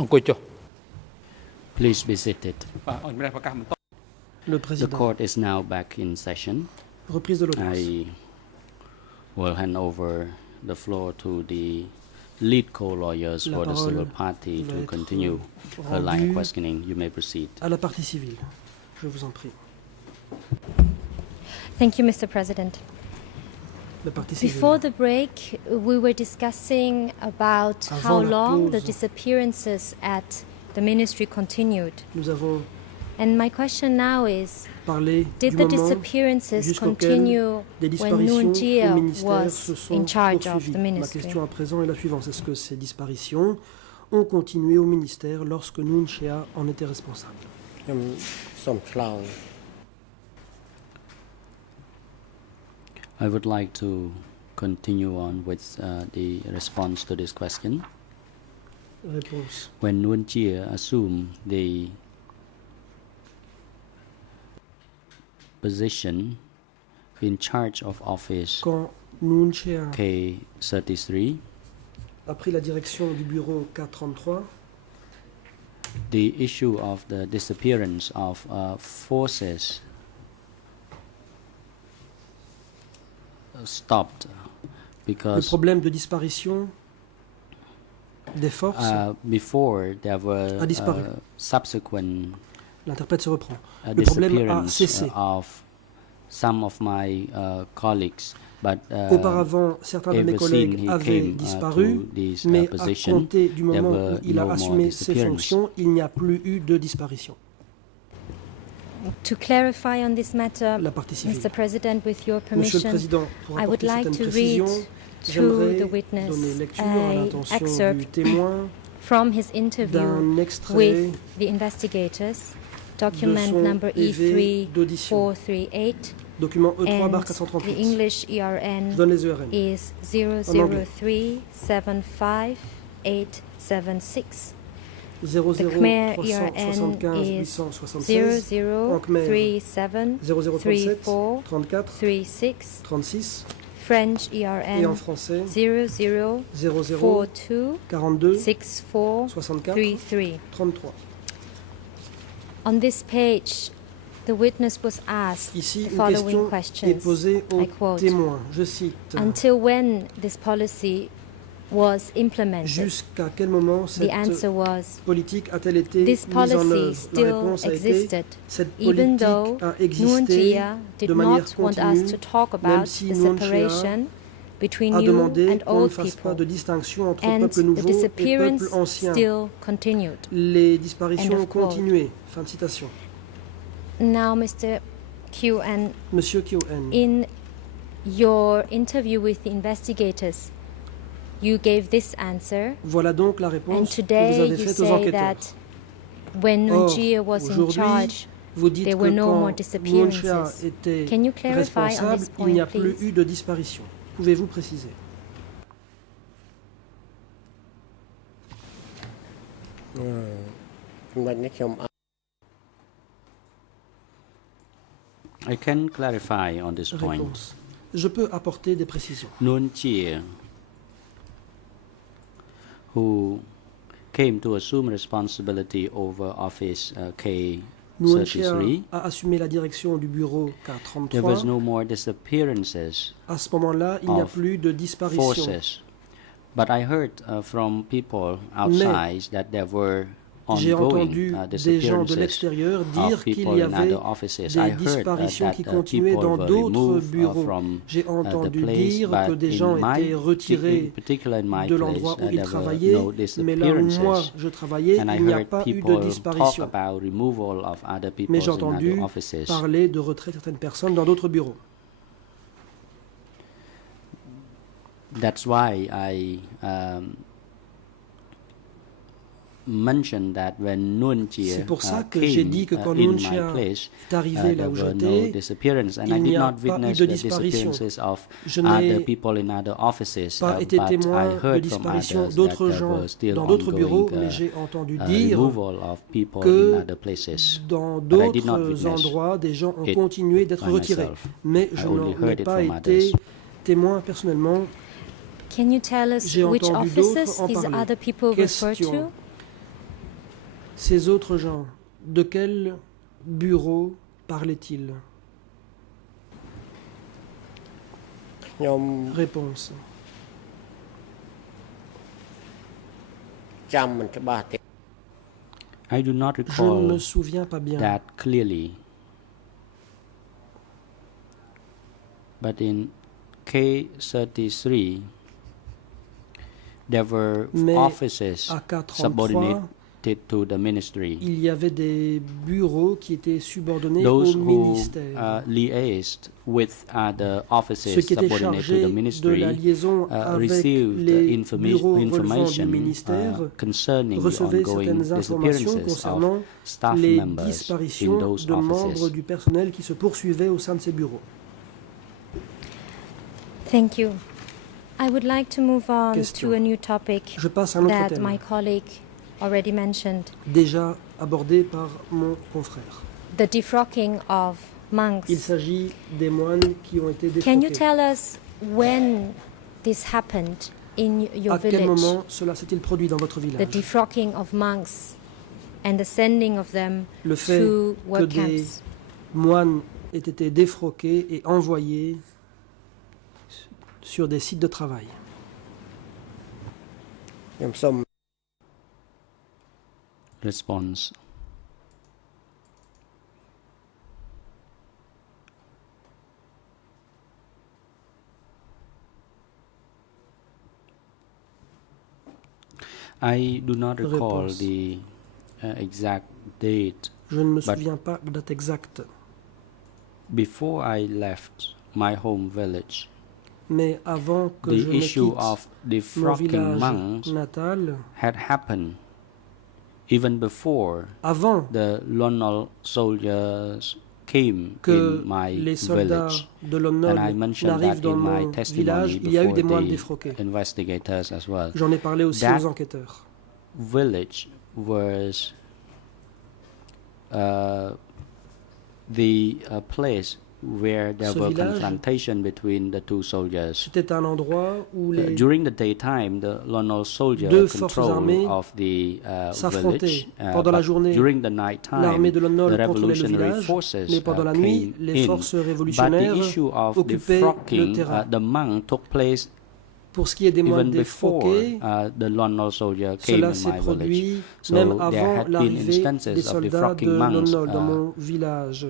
អង្គុយចុះ Please be seated. បាទឲ្យមានប្រកាសបន្ត Le The président. court is now back in session. Reprise de l'audience. I will hand over the floor to the lead co-lawyers La for the civil parole party va to être continue her line of rendue questioning. You may proceed. À la partie civile. Je vous en prie. Thank you, Mr. President. La partie Before civile. the break, we were discussing about Avant how la long the pause. disappearances at the ministry continued. Nous avons And my question now is, parlé did du the moment disappearances jusqu'auquel continue des when disparitions Nuon au Jia ministère se was sont in charge of poursuivies. the Ma ministry? question à présent est la suivante. Est-ce que ces disparitions ont continué au ministère lorsque Nuon Chea en était responsable? ខ្ញុំសូមឆ្លើយ I would like to continue on with the response to this question. Réponse. When Nuon Jia assumed the position in charge of office Quand Nuon Chea K33, a pris la direction du bureau K33, the issue of the disappearance of forces stopped le because problème de disparition des forces, before there were a disparu. subsequent l'interprète se reprend. Le problème a disappearance cessé. of some of my colleagues, but Auparavant, certains de mes ever collègues since he avaient came disparu, to this mais à position, compter du there moment were où il a no more assumé ses disappearance. fonctions, il n'y a plus eu de disparition. To clarify on this matter, La partie civile. Mr. President, with your Monsieur le permission, Président, pour I would apporter like certaines to read précisions, to j'aimerais the witness donner lecture à an l'intention du excerpt témoin from his interview d'un extrait with the investigators, document son number PV d'audition. E3438, document and the E3/438. English Je ERN donne les ERN. is 003758876. The Khmer ERN 00 is 375 876, en Khmer 0037 34 00373436. 36 French et en ERN français 00426433. 00 42 64 33. On this page, the witness was asked Ici, the une following question est questions. posée au I quote, témoin. Je cite. Until when this policy was implemented? Jusqu'à quel moment The cette answer was, politique a-t-elle été this mise en policy œuvre? La still réponse a été existed, cette even politique though a Nuon existé Jia did de manière not want us continue, to talk même about si the Nuon Chea separation between a you demandé and qu'on ne old fasse pas people, de distinction entre and peuple the nouveau et disappearance peuple ancien. still continued. Les End disparitions of ont quote. continué. Fin de citation. Now, Mr. Q, and Monsieur Kyoen, in your interview with the investigators, you gave this answer, voilà donc la and réponse que vous today avez you faite aux say enquêteurs. that when Nuon Or, Jia was in aujourd'hui, charge, vous dites there que were no more quand Nuon disappearances. Chea était Can you clarify on responsable, this il n'y a point, plus please? eu de disparition. Pouvez-vous préciser? Ừ. ចំណុចនេះខ្ញុំ I can clarify on this point. Réponse. Je peux apporter des précisions. Nuon Jia, who came to assume responsibility over office Nuon Chea K33, a assumé la direction du bureau there was K33. no more disappearances À ce moment-là, il n'y a of plus de disparition. forces. But I heard from people outside that there were J'ai ongoing entendu des gens de disappearances l'extérieur of dire qu'il people y in avait other offices. I des heard disparitions that qui continuaient people dans were d'autres removed bureaux. from J'ai the entendu place, dire but que des gens in my étaient retirés particular in my de place, l'endroit où ils there were travaillaient, no mais là où moi disappearances. je travaillais, And I il n'y a heard pas eu de people talk disparition. about removal of other people Mais j'ai in entendu other offices. parler de retrait de certaines personnes dans d'autres bureaux. That's why I mentioned that when Nuon Jia C'est pour ça que j'ai dit que quand in Nuon my Chea place, est arrivé là où there were no j'étais, disappearance, and I il did n'y a not pas eu witness de the disparition. disappearances of Je other n'ai people in other offices, pas été but I témoin de heard from disparition others d'autres that there gens were still dans d'autres bureaux, ongoing mais j'ai entendu dire removal of people que in other places. dans But I did not d'autres witness endroits, des gens ont it continué d'être by retirés. myself. Mais I je only n'en ai heard it pas from été others. témoin personnellement. Can you tell us J'ai which entendu offices d'autres en these parler. other people refer Question. to? Ces autres gens, de quel bureau parlaient-ils? ខ្ញុំ Réponse. ចាំមិនច្បាស់ទេ I do not Je ne recall me souviens pas bien. that clearly. But in K33, there were Mais offices à 433, subordinated to the ministry. Il y avait des bureaux qui étaient subordonnés Those au who ministère. liaised with the offices Ceux qui étaient subordinate to chargés the de ministry la liaison avec received les bureaux relevant du information ministère concerning the recevaient ongoing certaines informations disappearances concernant of staff les members in disparitions those de membres offices. du personnel qui se poursuivaient au sein de ces bureaux. Thank you. I would like to move on Question. to a new topic Je passe à un autre that thème, my colleague already mentioned, déjà abordé par mon confrère. the defrocking of monks. Il s'agit des moines qui ont été Can you défroqués. tell us when this happened in your À quel village? moment cela s'est-il produit dans votre The village? defrocking of monks and the sending of them Le fait to que work des camps. moines aient été défroqués et envoyés sur des sites de travail. ខ្ញុំសូម Response. I do not recall Réponse. the exact date. Je ne me But- souviens pas de date exacte, Before I left my home village, mais avant que je the ne issue quitte of mon defrocking village monks natal, had happened even before avant the Lonol soldiers came que in my les soldats village. de And I l'ONOL mentioned n'arrivent that dans in my mon testimony village, il y a eu before des moines the défroqués. investigators as well. J'en ai parlé aussi That- aux enquêteurs. Village was the place where there Ce were village- confrontation between the two soldiers. C'était un endroit où les During the daytime, the Lonol soldiers Deux forces armées control of the s'affrontaient. village. Pendant la But journée, during the nighttime, l'armée de l'ONOL the contrôlait le revolutionary village, forces mais pendant la came nuit, les in. forces But révolutionnaires the issue of occupaient le defrocking terrain. the monk took place Pour ce qui est des moines even before défroqués, the Lonol soldier came cela in s'est my village. produit So même there avant had been l'arrivée instances des of soldats defrocking de monks, l'ONOL dans mon village.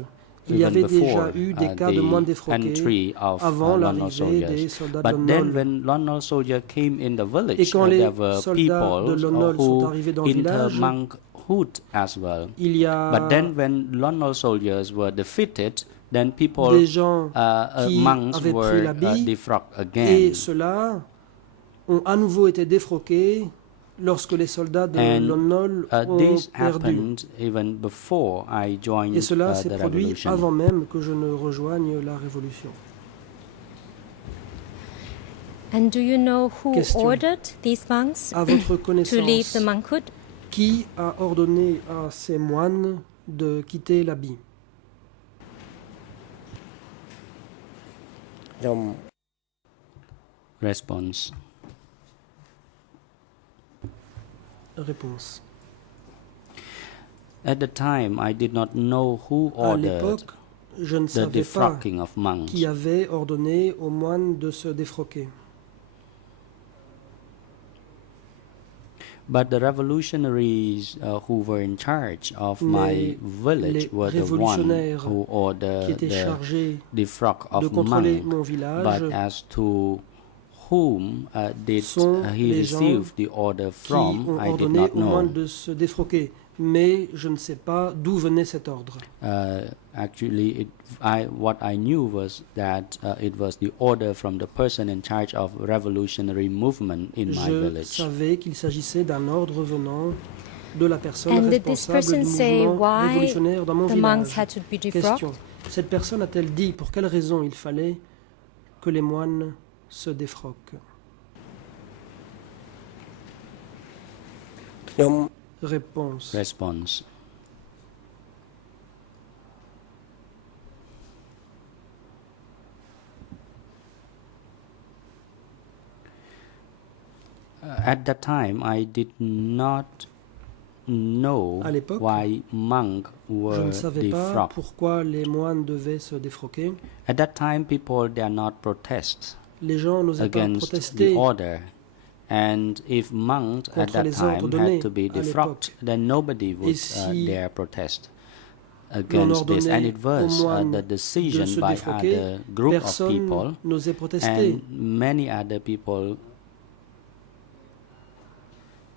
Il y even avait déjà before eu des cas de moines the défroqués entry of avant Lonol l'arrivée soldiers. des soldats de But then l'ONOL. when Lonol soldier came in the Et village, quand les there were soldats de people l'ONOL sont who arrivés dans le enter village, monkhood as well. il y a But then when Lonol soldiers were defeated, then people, des gens qui monks avaient pris were l'habit defrocked et again. ceux-là ont à nouveau été défroqués lorsque les soldats de And, l'ONOL ont This perdu. happened even before I joined Et cela s'est the produit revolution. avant même que je ne rejoigne la révolution. And do you know who Question. ordered these monks À votre to leave connaissance, the monkhood? qui a ordonné à ces moines de quitter l'habit? ខ្ញុំ Response. Réponse. At the time, I did not know who À ordered l'époque, je ne the savais pas defrocking of monks. qui avait ordonné aux moines de se défroquer. But the revolutionaries who were in charge of Mais my village les were the one révolutionnaires who qui ordered étaient the chargés defrock de of contrôler monks. mon But village as to whom did sont he les gens receive the order qui from, ont I did ordonné not aux moines know. de se défroquer. Mais je ne sais pas d'où venait cet ordre. Actually, what I knew was that it was the order from the person in charge of revolutionary movement in my Je village. savais qu'il s'agissait d'un ordre venant de la personne And did this responsable person du say mouvement why révolutionnaire dans mon the monks village. had to be defrocked? Question. Cette personne a-t-elle dit pour quelle raison il fallait que les moines se défroquent? ខ្ញុំ Réponse. Response. At that time, I did not know À l'époque, why monks Je ne were savais pas defrocked. pourquoi les moines devaient se défroquer. At that time, people dare not protest Les gens n'osaient pas against the protester order. And if monks at contre that les ordres time donnés had to be à defrocked, l'époque. then nobody would si dare protest L'on against this. And ordonnait it aux was moines the de decision se by défroquer, other group of personne people, n'osait protester. and many other people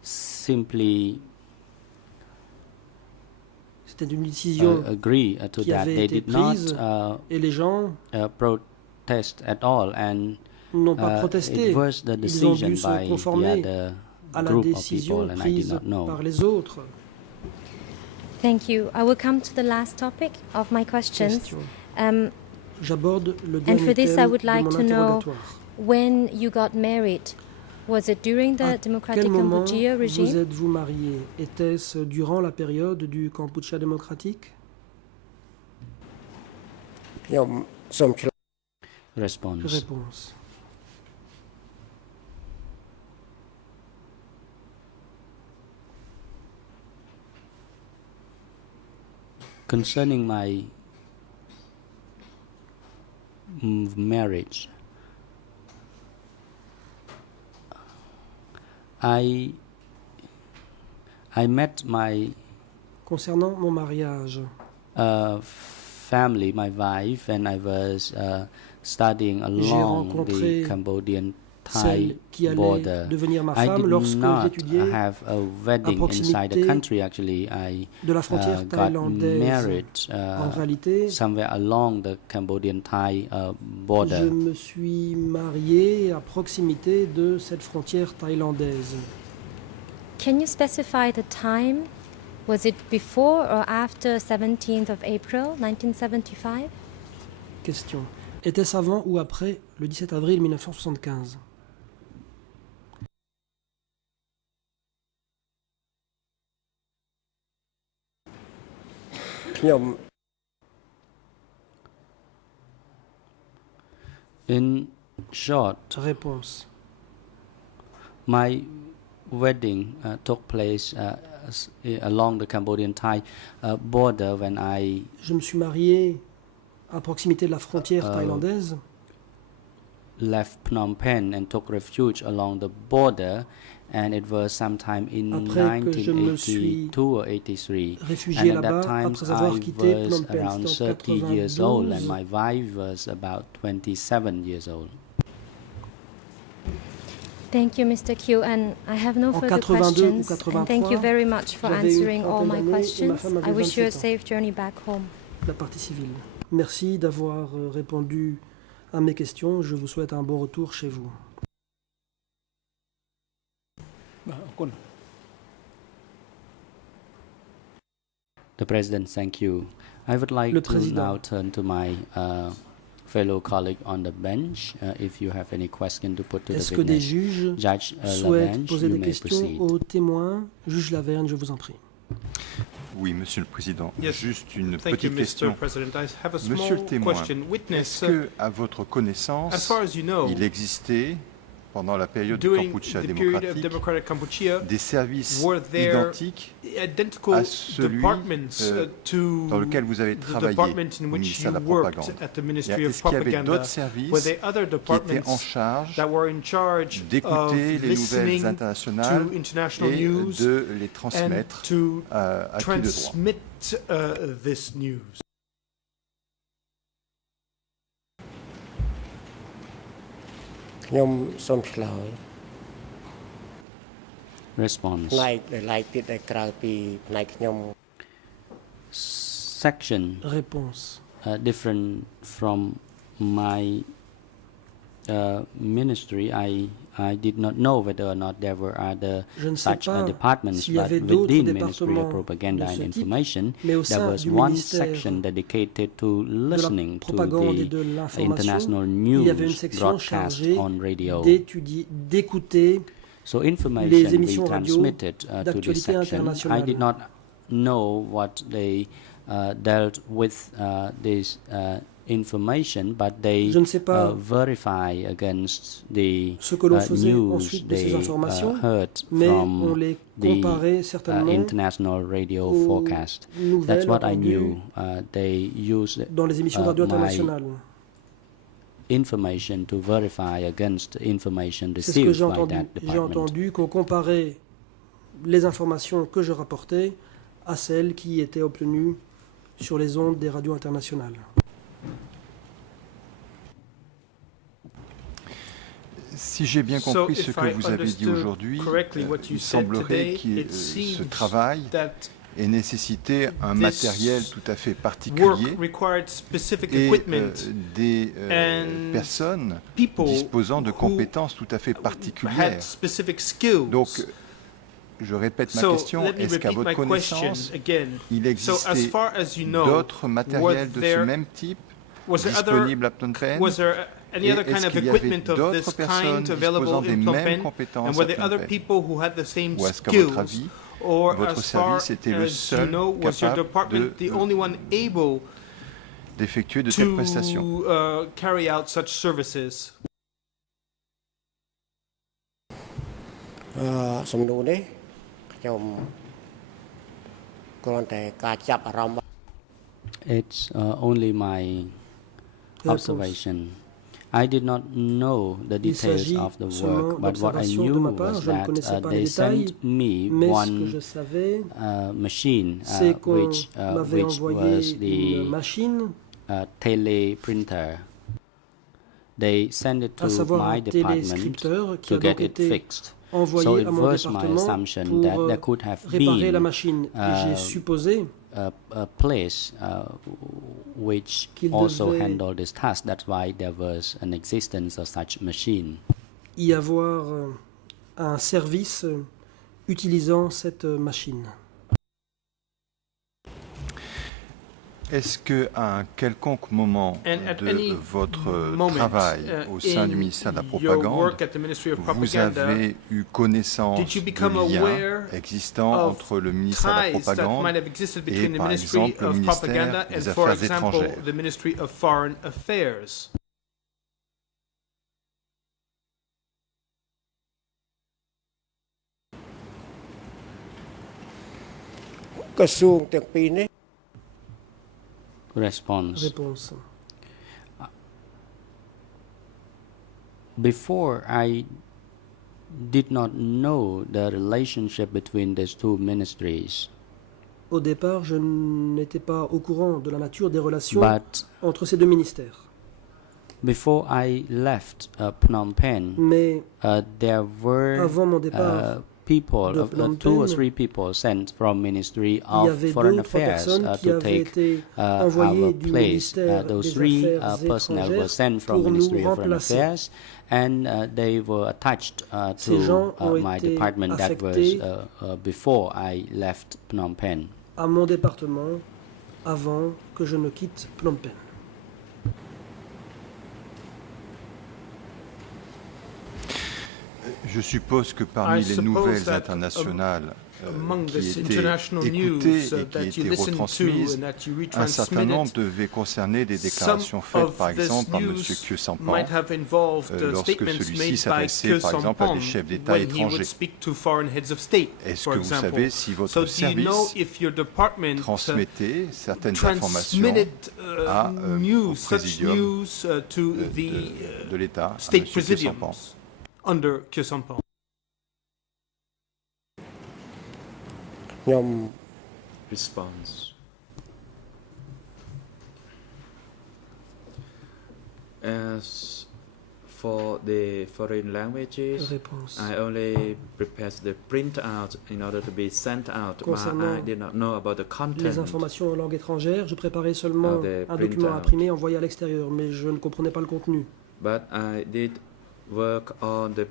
simply C'était une décision agree to qui that. avait They été did not prise et les gens protest at all, and n'ont pas protesté. it was the Ils ont decision dû se by the conformer other à la group of décision people, and I did prise not know. par les autres. Thank you. I will come to the last topic of my questions. Question. Um, J'aborde le and dernier for this, I thème would de like mon to know interrogatoire. when you got married. Was it during the À Democratic quel moment Cambodia vous regime? êtes-vous marié? Était-ce durant la période du Kampuchea démocratique? ខ្ញុំសូមឆ្លើយ Response. Réponse. Concerning my marriage, I met my Concernant mon mariage, family, my wife, and I was studying along the rencontré Cambodian Thai celle qui allait border. devenir ma I femme did lorsque not j'étudiais have a wedding inside the proximité country. Actually, I de la frontière got thaïlandaise. married En réalité, somewhere along the Cambodian Thai je border. me suis marié à proximité de cette frontière thaïlandaise. Can you specify the time? Was it before or after 17th of April 1975? Question. Était-ce avant ou après le 17 avril 1975?ៗខ្ញុំ In short, Réponse. my wedding took place along the Cambodian Thai border when I Je me suis marié à proximité de la frontière thaïlandaise left Phnom Penh and took refuge along the border, and it was sometime in Après que je me suis 1982 or 83. réfugié And at that là-bas time, après avoir I quitté was Phnom Penh. around C'était en 30 years old, and 92. my wife was about 27 years old. Thank you, Mr. Q. And I have no En further 82 ou questions. And thank you 83, very much for j'avais une answering all trentaine my d'années et ma questions. femme avait I wish you a 27 ans. safe journey back home. La partie civile. Merci d'avoir répondu à mes questions. Je vous souhaite un bon retour chez vous. The President, thank you. I would like Le to Président. now turn to my fellow colleague on the bench. If you have any question to put to the Est-ce que des witness, juges Judge souhaitent Lavergne, poser you des may questions proceed. aux témoins? Juge Lavergne, je vous en prie. Oui, Monsieur le Président. Yes, Juste une Thank you, petite Mr. question. President. I have a Monsieur small le témoin, question. Witness, Est-ce que, à votre connaissance, as far as you know, il existait, pendant la période du during Kampuchea the period of démocratique, Democratic Kampuchea, des services were there identiques identical à celui departments to dans lequel vous avez the travaillé department in au which ministère you de la worked Propagande? at the Ministry of Est-ce qu'il y avait Propaganda? d'autres services Were there other qui étaient en departments charge that were in charge of d'écouter les nouvelles listening internationales to international et news de les and transmettre to à qui de droit? transmit this news?ៗខ្ញុំសូមឆ្លើយ Response. ផ្នែកដែលទៀតដែលក្រៅពីផ្នែកខ្ញុំ Section Réponse. different from my ministry. I did not know whether or not there were other Je ne sais such pas departments, s'il y but avait d'autres within Ministry départements of Propaganda de and ce type, Information, mais au there sein was du one ministère section dedicated to de la listening to propagande et the de l'information, international il y avait une news section broadcast chargée on radio. d'écouter So les information we émissions radio transmitted to this d'actualité section. I internationale. did not know what they dealt with this information, but they Je ne sais pas verify against the ce que l'on faisait news ensuite de ces they informations, heard mais on from les the comparait certainement international radio aux forecast. nouvelles That's what I entendues knew. They used dans les émissions de radio my internationales. information to verify against information C'est ce que received j'ai by entendu. that J'ai department. entendu qu'on comparait les informations que je rapportais à celles qui étaient obtenues sur les ondes des radios internationales. Si j'ai bien So, compris ce if que I vous avez dit understood aujourd'hui, correctly what you il said semblerait today, que it ce seems travail that ait nécessité un this matériel tout à fait work particulier required specific et equipment des and personnes people disposant de who compétences tout à fait particulières. had specific skills. Donc, je répète ma So, question, let me est-ce qu'à repeat votre my question connaissance, again. il So, as existait far as you know, d'autres matériels de ce there- même type was there disponibles à Phnom Penh? Was there any Et other kind est-ce of qu'il y avait equipment of d'autres this personnes kind available disposant des in Phnom mêmes Penh? compétences And were à there Phnom other Penh? people who had the same Ou est-ce qu'à votre skills? avis, Or votre as far service était le as you seul know, was your capable department de- the only one able d'effectuer de telles prestations? to carry out such services? សំណួរនេះខ្ញុំគ្រាន់តែការចាប់អារម្មណ៍ It's only my Réponse. observation. I did not know the Il details s'agit of the seulement work, but what I d'observations knew de ma part. was Je ne that connaissais pas they les détails, sent me mais ce que je one savais, machine, c'est qu'on which m'avait was envoyé une the machine, teleprinter. They sent it à to savoir my un department téléscripteur qui to a get donc it été fixed. envoyé So à it mon was my département assumption pour that there could have réparer la been machine. Et j'ai supposé a place which Qu'il also devait- handled this task. That's why there was an existence of such machine. y avoir un service utilisant cette machine. Est-ce qu'à un quelconque moment And at de any votre moment, travail au sein du in ministère de la your propagande, work at the Ministry of vous Propaganda, avez eu connaissance did you become de liens aware existants of entre le ministère de la ties that might propagande have existed et, between the par Ministry exemple, le of ministère Propaganda des and, for Affaires example, étrangères? the Ministry of Foreign Affairs? "ក្រសួងទាំងពីរនេះ Response. Réponse. Before, I did not know the relationship between these two ministries, Au départ, je n'étais pas au courant de la nature des relations but entre ces deux ministères. before I left Phnom Penh, Mais there were avant mon départ, people, de Phnom two or Penh, three people sent from Ministry il y of avait Foreign deux ou trois Affairs personnes qui to avaient take été envoyées our du place. ministère Those des three Affaires personnel were étrangères sent from pour nous Ministry of Foreign remplacer. Affairs, and they were attached Ces gens to ont my été department that was affectés before I left Phnom Penh. à mon département avant que je ne quitte Phnom Penh. Je suppose que parmi I les suppose nouvelles that, internationales Among qui this étaient international écoutées news et that qui you étaient listen to retransmises, and that you un certain nombre retransmit, devaient concerner des some déclarations faites of par this exemple par M. news Kyo Sampan might have involved lorsque statements celui-ci made by s'adressait Kyo par exemple à Sampan des chefs d'État when he étrangers. would speak to foreign heads of state, Est-ce for que vous example. savez si votre So do you know service if your department transmettait certaines informations transmitted à, news, au such présidium news to the de l'État, à M. state Kyo Sampan? presidiums under Kyo Sampan? ខ្ញុំ Response. As for the foreign languages, Réponse. I only prepared the printout in order to be sent out, but Concernant I did not know about the Les content. informations en langue étrangère, je préparais seulement des un document printouts. imprimé envoyé à l'extérieur, mais je ne comprenais pas le contenu. But I did work on the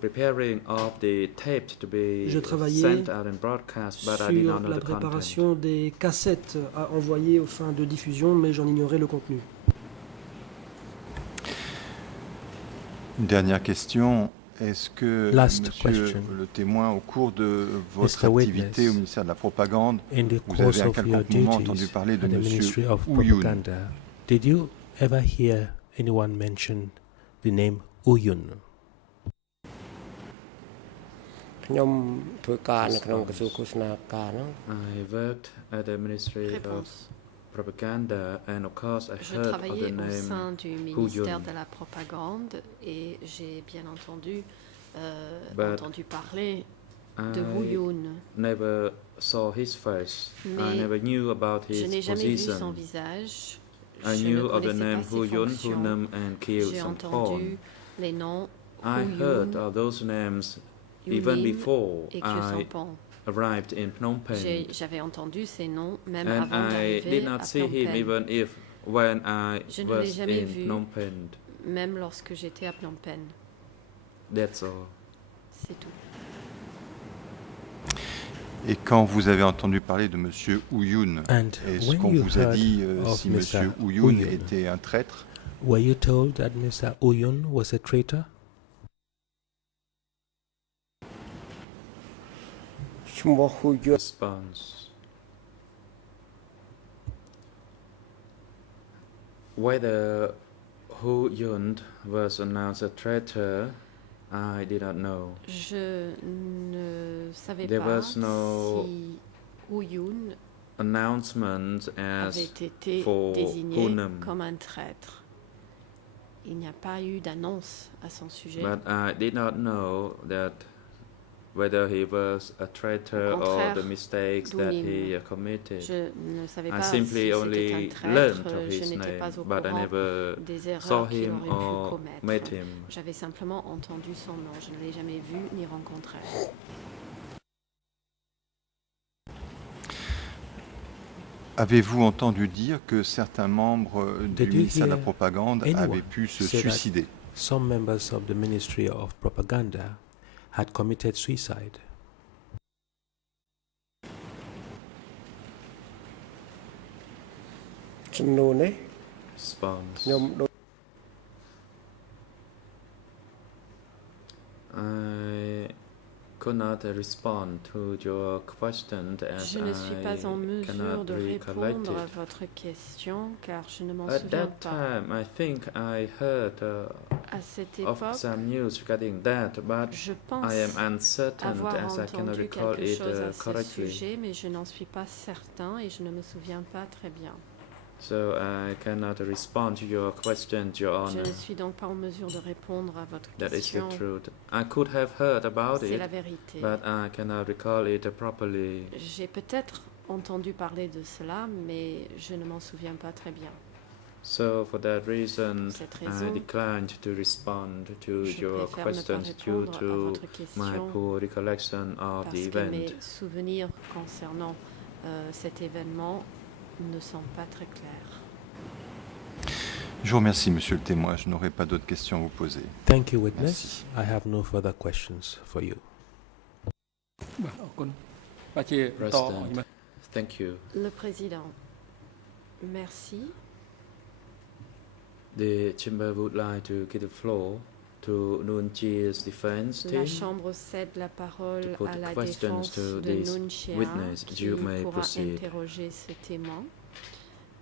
preparing of the tape to be Je travaillais sent out and broadcast, but I did Sur not know la the content. préparation des cassettes à envoyer aux fins de diffusion, mais j'en ignorais le contenu. Une dernière question. Est-ce que, Last monsieur question. le témoin, au cours de votre Mr. activité Witness, au ministère de la Propagande, In the vous course avez à of your quelconque moment entendu duties parler de at the monsieur Ministry of Wu Yun, Propaganda, Did you ever hear anyone mention the name Uyun? ខ្ញុំធ្វើការនៅក្នុងក្រសួងឃោសនាការហ្នឹង I worked at the Ministry of Réponse. Propaganda, and of course I Je heard of travaillais the au name sein du Hu ministère Yun. de la propagande et j'ai bien entendu, But entendu parler de I Hu Yun. never saw his face. I Mais never knew about Je his n'ai jamais vu son position. visage. I Je knew ne of the connaissais name pas Hu ses Yun, Hu fonctions. Nam, and Kieu J'ai Sampon. entendu les noms I Hu heard Yun, of those names Yu even Nim before et Khieu I Sampon. arrived in Phnom Penh. J'avais entendu ces noms même And avant I d'arriver did à not see Phnom him Penh. even if when I Je ne l'ai was jamais in vu. Phnom Penh. Même lorsque j'étais à Phnom Penh. That's all. C'est tout. Et quand vous avez entendu parler de Monsieur Ouyoun, And est-ce when qu'on you vous a heard dit of si Mr. Monsieur Ouyoun Ouyoun, était un traître? were you told that Mr. Uyun was a traitor? ឈ្មោះ Hu Yun Response. Whether Hu Yun was announced a traitor, I did not know. Je ne savais There pas was no si Hu Yun Announcement as avait été for désigné Hunam. comme un traître. Il n'y a pas eu d'annonce à son sujet. But I did not know that whether he was a traitor Au or contraire, the mistakes that d'Ounim. he committed. Je ne savais I pas simply si c'était un only traître, learned of je his n'étais pas au name, but I courant never des saw erreurs qu'il him aurait pu or commettre. met him. J'avais simplement entendu son nom, je ne l'ai jamais vu ni rencontré. Avez-vous entendu dire que certains membres du Did you ministère de la hear Propagande anyone avaient pu se say that suicider? some members of the Ministry of Propaganda had committed suicide? ။ ចំនួននេះ Response. ខ្ញុំដូច I could not respond to your question as Je ne suis pas en I mesure cannot de recollect répondre à it. votre question car je ne m'en At souviens that pas. time, I think I heard À cette of époque, some news regarding that, but je pense I am uncertain avoir as I cannot entendu recall quelque it chose à ce correctly. sujet, mais je n'en suis pas certain et je ne me souviens pas très bien. So I cannot respond to your question, Your Je Honor. ne suis donc pas en mesure de répondre à votre That is the question. truth. I could have heard about C'est it, la vérité. but I cannot recall it properly. J'ai peut-être entendu parler de cela, mais je ne m'en souviens pas très bien. So for that reason, Pour cette I raison, declined to respond to je your préfère ne pas questions due répondre à to votre my question poor recollection of parce the que event. mes souvenirs concernant cet événement ne sont pas très clairs. Je vous remercie, Monsieur le témoin. Je n'aurai pas d'autres questions à vous poser. Thank you, witness. Merci. I have no further questions for you. បាទអរគុណបាទជាបន្ត President, thank you. Le président, merci. The chamber would like to give the floor to Nuon Chia's defense La team. Chambre cède la parole to put à la questions défense to de this Nuon Chea witness. qui You may pourra proceed. interroger ce témoin.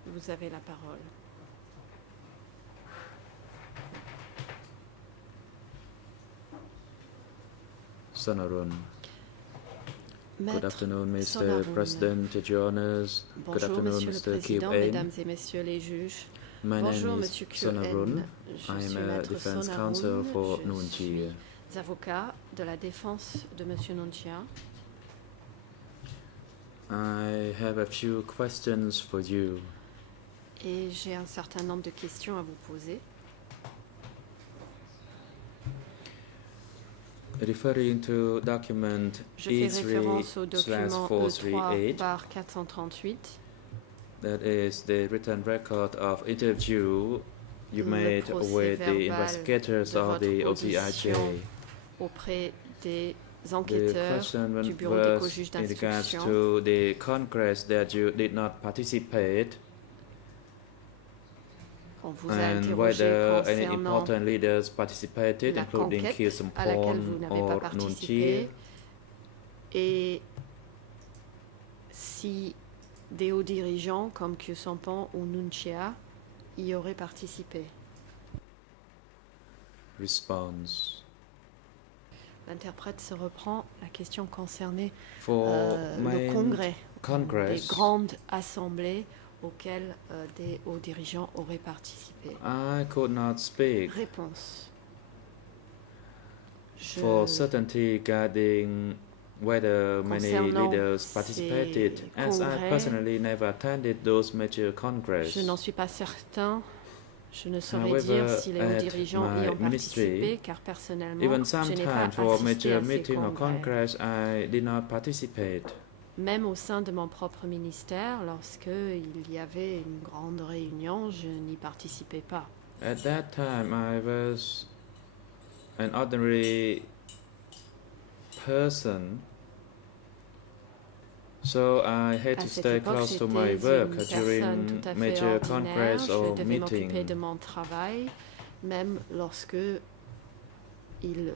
Vous avez la parole. Sonarun. Good Maître afternoon, Mr. Sonarun. President, Your Honors. Good Bonjour, afternoon, Monsieur le Mr. Président, Kip Mesdames et Messieurs les juges. My Bonjour, name Monsieur is Sonarun. Kuen. Je I suis am a Maître defense Sonarun. counsel for Je Nuon suis Chia. avocat de la défense de Monsieur Nuon Chea. I have a few questions for you. Et j'ai un certain nombre de questions à vous poser. Referring to document Je fais référence au document E3/438, E3/438, that is the written record of interview you Le made procès with the verbal investigators de of the votre OCIJ. audition auprès des The enquêteurs question du bureau was d'éco-juge in regards d'instruction. to the Congress that you did not participate, On vous a and interrogé whether any concernant important leaders participated, la including conquête Khieu à laquelle vous Sampon n'avez pas or Nuon participé Chea. et si des hauts dirigeants comme Khieu Sampon ou Nuon Chea y aurait participé. Response. L'interprète se reprend. La question concernait For le main congrès, des Congress, grandes assemblées auxquelles des hauts dirigeants auraient participé. I could not speak Réponse. for certainty regarding whether many Concernant leaders participated, ces as I congrès, personally never attended those major congress. Je n'en suis pas certain. Je ne saurais However, dire si les hauts at dirigeants y my ont participé, ministry, car personnellement, Even je n'ai pas sometimes for assisté major à ces meeting or congrès. congress, I did not participate. Même au sein de mon propre ministère, lorsqu'il y avait une grande réunion, je n'y participais pas. At that time, I was an ordinary person, so I had À to cette stay époque, close to j'étais my une work personne during tout à fait major ordinaire. congress Je or devais m'occuper meeting. de mon travail, même lorsque il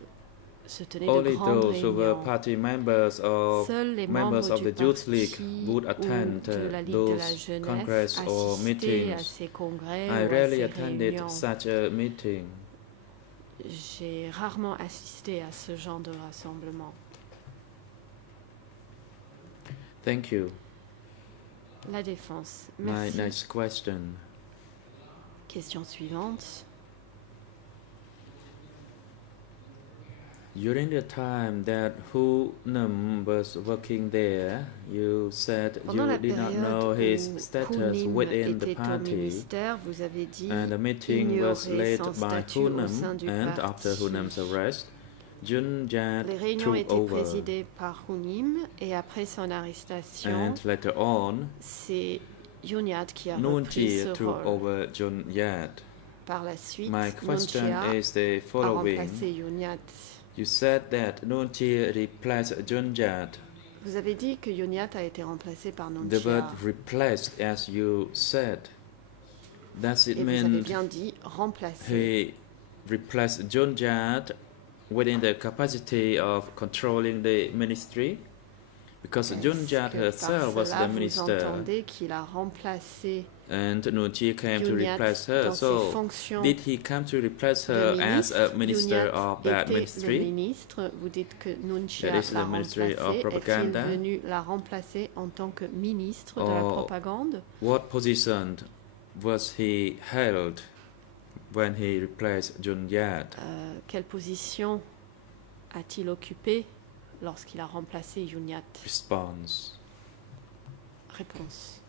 se tenait de Only grandes those who were réunions. party members or Seuls les members membres of du the Youth League parti would ou attend de la Ligue de la those congress jeunesse or assistaient à meetings. ces congrès I ou à rarely ces attended réunions. such a meeting. J'ai rarement assisté à ce genre de rassemblement. Thank you. La défense. My Merci. next question. Question suivante. During the time that Hu Nam was working there, you said Pendant you la did not période know his où status Hu Nim within the était au party, ministère, vous avez dit and the meeting was ignorer led son by statut Hu au Nam, sein du and after Hu parti. Nam's arrest, Jun Jat Les réunions took étaient over, présidées par Hunim et après son arrestation, and later on, c'est Yunyat qui a Noon repris Chea ce took rôle. over Jun Yat. Par la suite, My Noon question Chea is the a following. remplacé Yunyat. You said that Noon Chea replaced Jun Yat. Vous avez dit que Yunyat a été remplacé par Noon The word Chea. replaced, as you said, does it Et vous avez mean bien dit remplacer. he replaced Jun Jat within the capacity of controlling the ministry? Because Jun Jat Que herself par was cela, the vous minister, entendez qu'il a remplacé and Noon Chea came to Yunyat replace her. dans ses So, fonctions did he come to replace de her ministre. as a minister Yunyat of that était le ministry? ministre. Vous dites que Noon Chea That is l'a the Ministry of remplacé. Est-il Propaganda. venu la remplacer en tant que ministre de la Or propagande? What position was he held when he replaced Jun Yat? Quelle position a-t-il occupé lorsqu'il a remplacé Yunyat? Response. Réponse.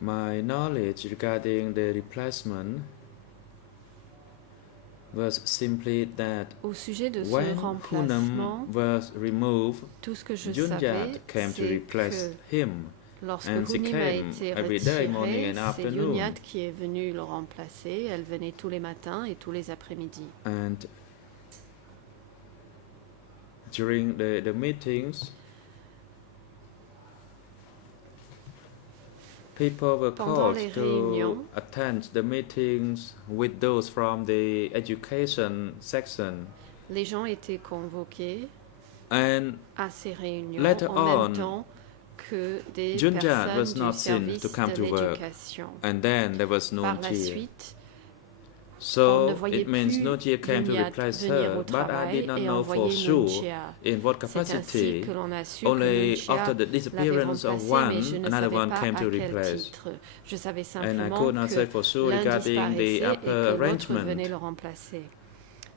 My knowledge regarding the replacement was simply that Au sujet de ce when remplacement, Hunam was removed, tout ce que je Jun savais, Yat came to c'est replace que him, lorsque and she Hunim a came été every day, morning retiré, and c'est afternoon. Yunyat qui est venu le remplacer. Elle venait tous les matins et tous les après-midi. And during the meetings, people were Pendant called les to réunions, attend the meetings with those from the education section. les gens étaient convoqués And à ces réunions Later en on, même temps que des Jun Jat personnes was du not seen service to come de to work. l'éducation. and then there was Par Noon la Chea. suite, on ne So voyait it means plus Noon Chea came to Yunyat replace venir her, au but I travail did not et know for envoyer Noon sure Chea. in what C'est ainsi capacity. que l'on a su Only que Noon Chea after the l'avait disappearance of remplacé, one, mais je ne another savais one pas came à to quel replace. titre. Je savais And I simplement could not say que for sure l'un regarding the disparaissait et upper que l'autre arrangement. venait le remplacer.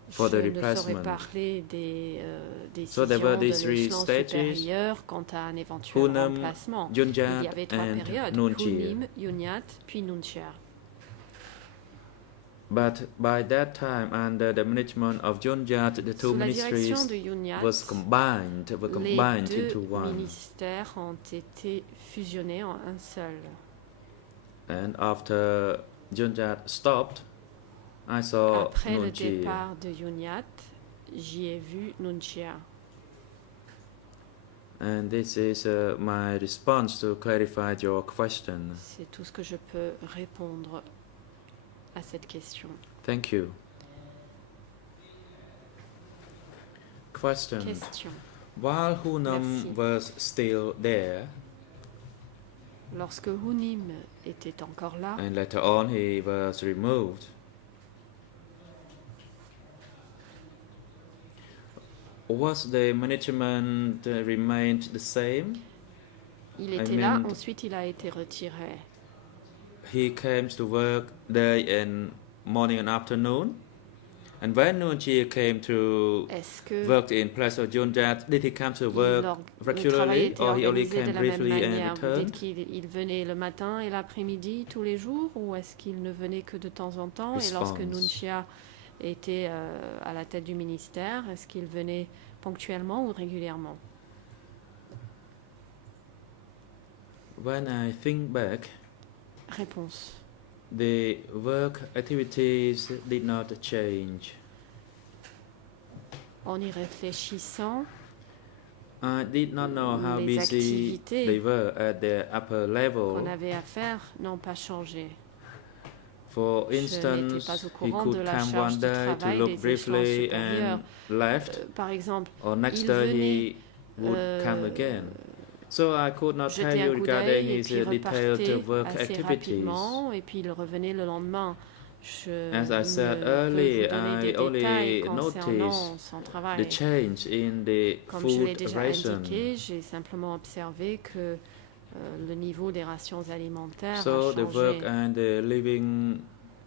for the Je ne saurais replacement. parler des So décisions there were de these three l'échelon stages, supérieur quant à un éventuel Hunam, remplacement. Jun Il y Jat, avait trois and périodes, Noon Chea. Hunim, Yunyat, puis Noon Chea. But by that time, under the management of Jun Jat, the two Sous la direction ministries de Yunyat, were combined les into deux one. ministères ont été fusionnés en un seul. And after Jun Jat stopped, I saw Après le Noon Chea. départ de Yunyat, j'y ai vu Noon Chea. And this is my response to clarify your question. C'est tout ce que je peux répondre à cette question. Thank you. Question. Question. While Hunam Merci. was still there, Lorsque Hunim était encore là, and later on he was removed, was the management remained the same? il I était là, mean- ensuite il a été retiré. He came to work day and morning and afternoon. And when Nuon Chea came to Est-ce que work in place of Junjat, did he come to work le travail regularly, était or he only organisé de came la même briefly and manière? Vous returned? dites qu'il venait le matin et l'après-midi tous les jours, ou est-ce qu'il ne venait que de temps en temps? Et lorsque Response. Nuon Chea était à la tête du ministère, est-ce qu'il venait ponctuellement ou régulièrement? When I think back, Réponse. the work activities did not change. En y réfléchissant, I did not know how Les busy activités they were at the upper level. qu'on avait à faire n'ont pas changé. For Je n'étais instance, pas au he courant de could la come charge one de day to travail look des échelons briefly supérieurs. and left, Par exemple, or next il day venait, he would come again. So I could not tell jeter you un coup regarding d'œil et his puis detailed repartait work assez activities. rapidement et puis il revenait le lendemain. Je As I said ne earlier, peux vous donner I des only détails concernant noticed son the travail. change in the Comme je l'ai food déjà ration. indiqué, j'ai simplement observé que le niveau des rations alimentaires So a the work changé. and the living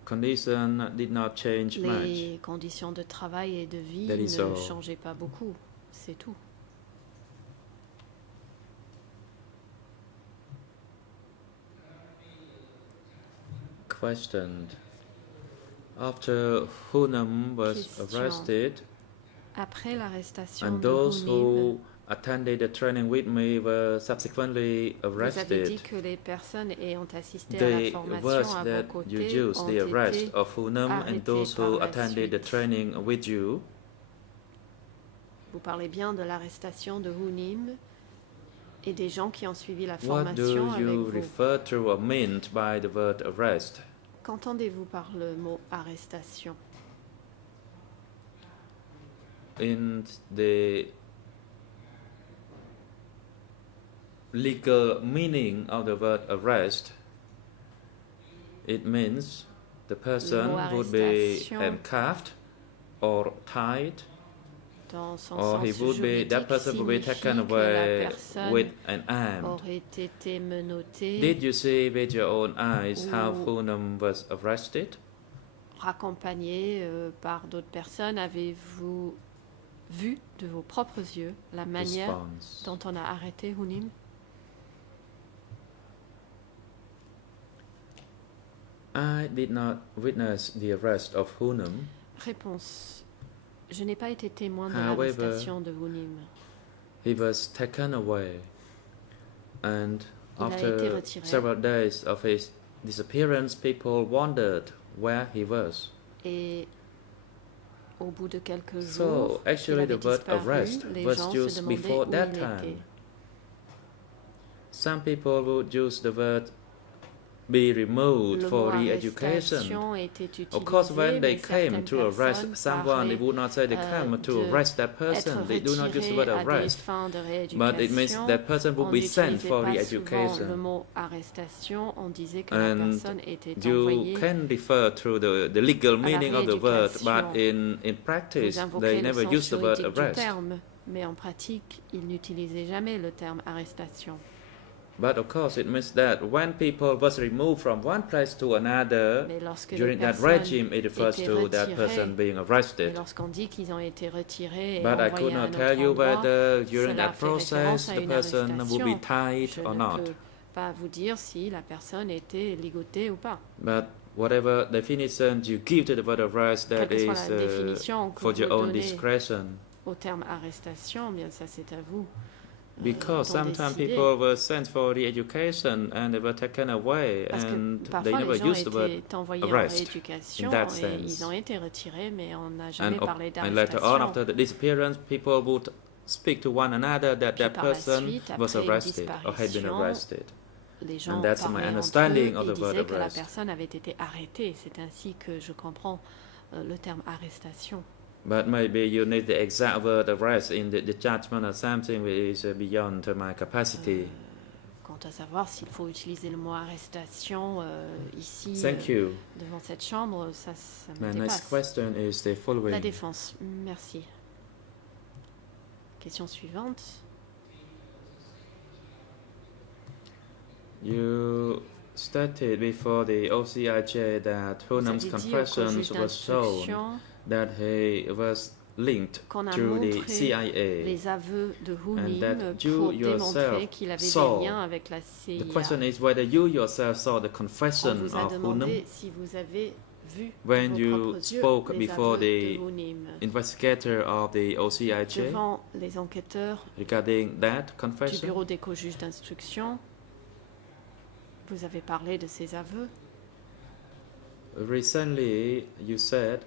condition did not change much. Les conditions de travail et de vie That ne is all. changeaient pas beaucoup. C'est tout. Question. After Hunam was Question. arrested, Après l'arrestation and de those Hunim, who attended the training with me were subsequently vous avez dit arrested, que les personnes ayant assisté à la the formation words à that vos you côtés used, ont the arrest été of Hunam and arrêtés those par who la attended the suite. training with you, Vous parlez bien de l'arrestation de Hunim et des gens qui ont suivi la what do formation avec you vous. refer to or meant by the word arrest? Qu'entendez-vous par le mot arrestation? In the legal meaning of the word arrest, it means the person mot would be arrestation. handcuffed or tied, Dans son or he sens would be, that juridique, person would be signifie taken que la away personne with an arm. aurait été menottée, Did you see with your own eyes how Ou- Hunam was arrested? raccompagnée par d'autres personnes. Avez-vous vu de vos propres yeux la manière Response. dont on a arrêté Hunim? I did not witness the arrest of Hunam. Réponse. Je n'ai pas été témoin de However, l'arrestation de Hunim. He was taken away, and Il a été after retiré. several days of his disappearance, people wondered where he was. Et au bout de quelques So, jours, il actually, avait the word disparu. arrest Les was gens se used demandaient before où that il time. était. Some people would use the word be removed Le for mot re-education. arrestation était utilisé, Of course, when they mais came certaines to arrest personnes someone, they parlaient, would not say they come to de arrest that person. être They do not use the retiré word à des arrest, fins de but it means rééducation. that person would On be sent n'utilisait for pas souvent le re-education. mot arrestation, on disait que la And personne était you envoyée. can refer to the legal meaning of the word, but rééducation. in practice, Vous invoquez they le never sens use the word juridique du arrest. terme, mais en pratique, ils n'utilisaient jamais le terme arrestation. But of course, it means that when people was removed from one place to another, Mais lorsque les during that personnes regime, it refers étaient to that retirées, person being et arrested. lorsqu'on dit qu'ils ont été retirés et But I envoyés could à un not tell you autre endroit, whether during cela that fait référence process à the une person would be arrestation. tied Je or ne not. peux pas vous dire si la personne était ligotée ou pas. But whatever definition you give to the word arrest, that Quelle que is soit la définition que for vous your own donnez discretion. au terme arrestation, bien ça c'est à vous. Because d'en sometimes décider. people were sent for re-education and they were taken away, Parce que and they parfois never les gens used the word étaient envoyés en arrest rééducation in that et sense. ils ont été retirés, mais on n'a jamais And, parlé and later on, d'arrestation. after the disappearance, people would speak to one another that Puis that par la person suite, was après une arrested or had been disparition, arrested. Les gens And that's my parlaient entre understanding eux of et the word disaient que la arrest. personne avait été arrêtée. C'est ainsi que je comprends le terme arrestation. But maybe you need the exact word arrest in the judgment or something which is beyond my capacity. Quant à savoir s'il faut utiliser le mot arrestation ici Thank you. devant cette chambre, ça me My next dépasse. question is the La following. défense, merci. Question suivante. You stated before the OCIJ that Vous Hunam's avez dit au confessions juge was shown d'instruction that he was linked qu'on a to the montré CIA. les aveux de that Hunim you pour démontrer yourself qu'il avait saw. des liens avec la CIA. The question is whether you yourself saw the On confession vous a of demandé Hunam si vous avez vu when de vos you propres yeux spoke les before aveux de the Hunim. investigator of the OCIJ Devant les enquêteurs regarding that du confession. bureau d'éco-juge d'instruction, vous avez parlé de ces aveux. Recently, you said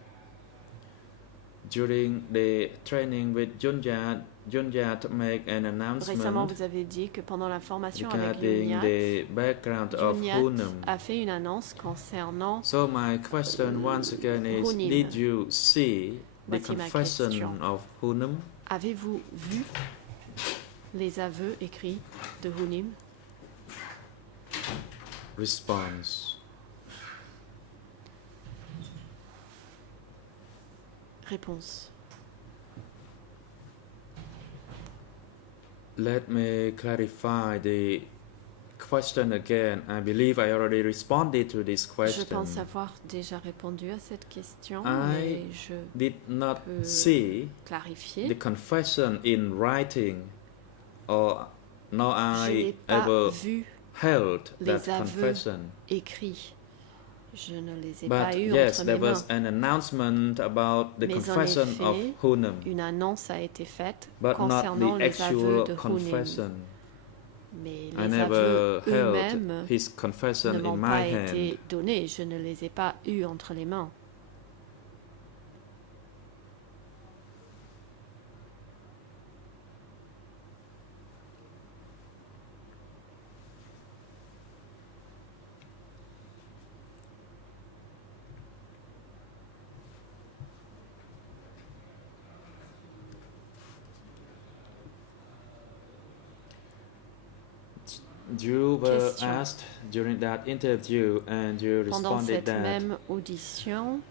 during the training with Junjat make an Récemment, announcement vous avez dit que pendant la formation avec regarding Junyat, the background of Junyat Hunam. a fait une annonce concernant So my question once again is, Hunim. did you see the Voici ma confession question. of Hunam? avez-vous vu les aveux écrits de Hunim? Response. Réponse. Let me clarify the question again. I believe I already responded to this Je question. pense avoir déjà répondu à cette question, I mais je did not peux see clarifier. the confession in writing, or nor Je n'ai I pas ever vu held les that aveux confession. écrits. Je ne les ai But pas eus yes, entre there mes was mains. an announcement about the Mais en confession of effet, Hunam, Une annonce a été faite but not concernant the les aveux actual de Hunim. confession. Mais I les never aveux held eux-mêmes his confession ne in m'ont my pas hand. été donnés. Je ne les ai pas eus entre les mains. You were Question. asked during that interview, and you Pendant responded cette that même audition,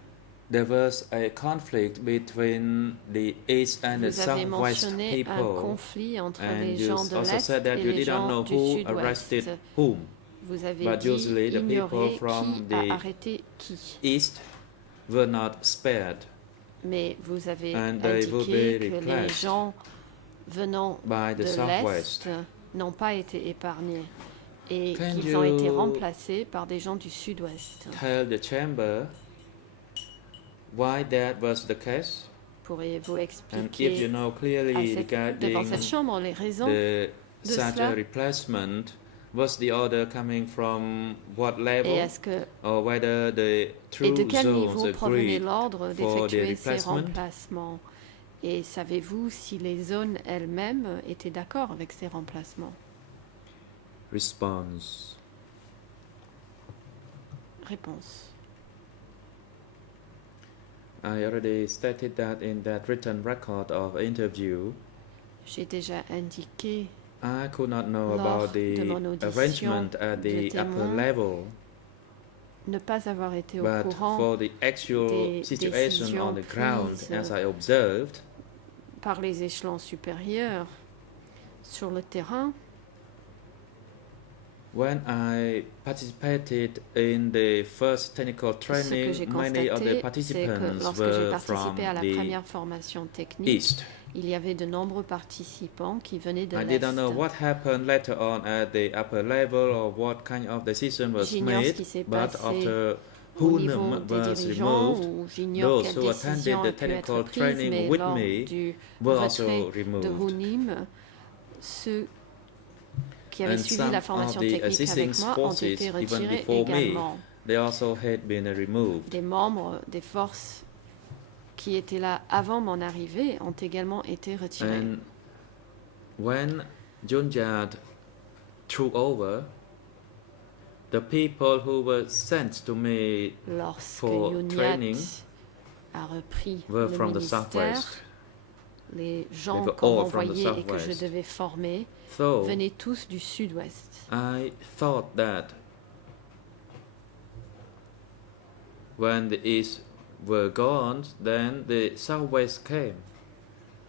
there was a conflict between the East and the vous avez Southwest mentionné un people, conflit entre and les you gens de also l'Est said that et you les didn't gens know du who Sud-Ouest. arrested whom. Vous avez But dit usually the people ignorer from qui the a arrêté qui. East were not spared Mais vous avez And they will indiqué be que les replaced gens venant by the de Southwest. l'Est n'ont pas été épargnés et Can qu'ils ont été you remplacés par des gens du Sud-Ouest. Tell the chamber why that was the case, Pourriez-vous and if you expliquer know à clearly devant regarding cette chambre les raisons the de such cela? a replacement, was the order coming from what Et level, est-ce que or whether the et true de quel zones niveau provenait agreed l'ordre for the d'effectuer ces replacement? remplacements? Et savez-vous si les zones elles-mêmes étaient d'accord avec ces remplacements? Response. Réponse. I already stated that in that written record of interview. J'ai déjà indiqué I could not know Lors about de the mon audition arrangement at de the upper témoin, level, ne pas avoir été au but courant for the actual des situation on décisions the ground, prises as I observed, par les échelons supérieurs sur le terrain. when I participated in the first technical Ce que j'ai training, many of the constaté, c'est que participants lorsque j'ai were from participé à la the première formation technique, East. il y avait de nombreux participants qui venaient de I l'Est. didn't know what happened later on at the upper level or what kind of decision was J'ignore ce made, qui s'est but passé after au niveau Hunam des was dirigeants, removed, ou j'ignore those quelle who attended décision the a pu être technical prise, training mais with lors me du were retrait also de removed. Hunim, ceux qui avaient And suivi some la of formation the technique assisting avec moi ont forces, été even retirés before me, également. they also had been removed. Des membres des forces qui étaient là avant mon arrivée ont également été retirés. And when Junjad took over, the people who were sent to me Lorsque for Yunyat training a repris were le from the ministère, southwest. les gens were qu'on all from the m'envoyait et que je southwest. devais former So venaient tous du sud-ouest. I thought that when the east were gone, then the southwest came.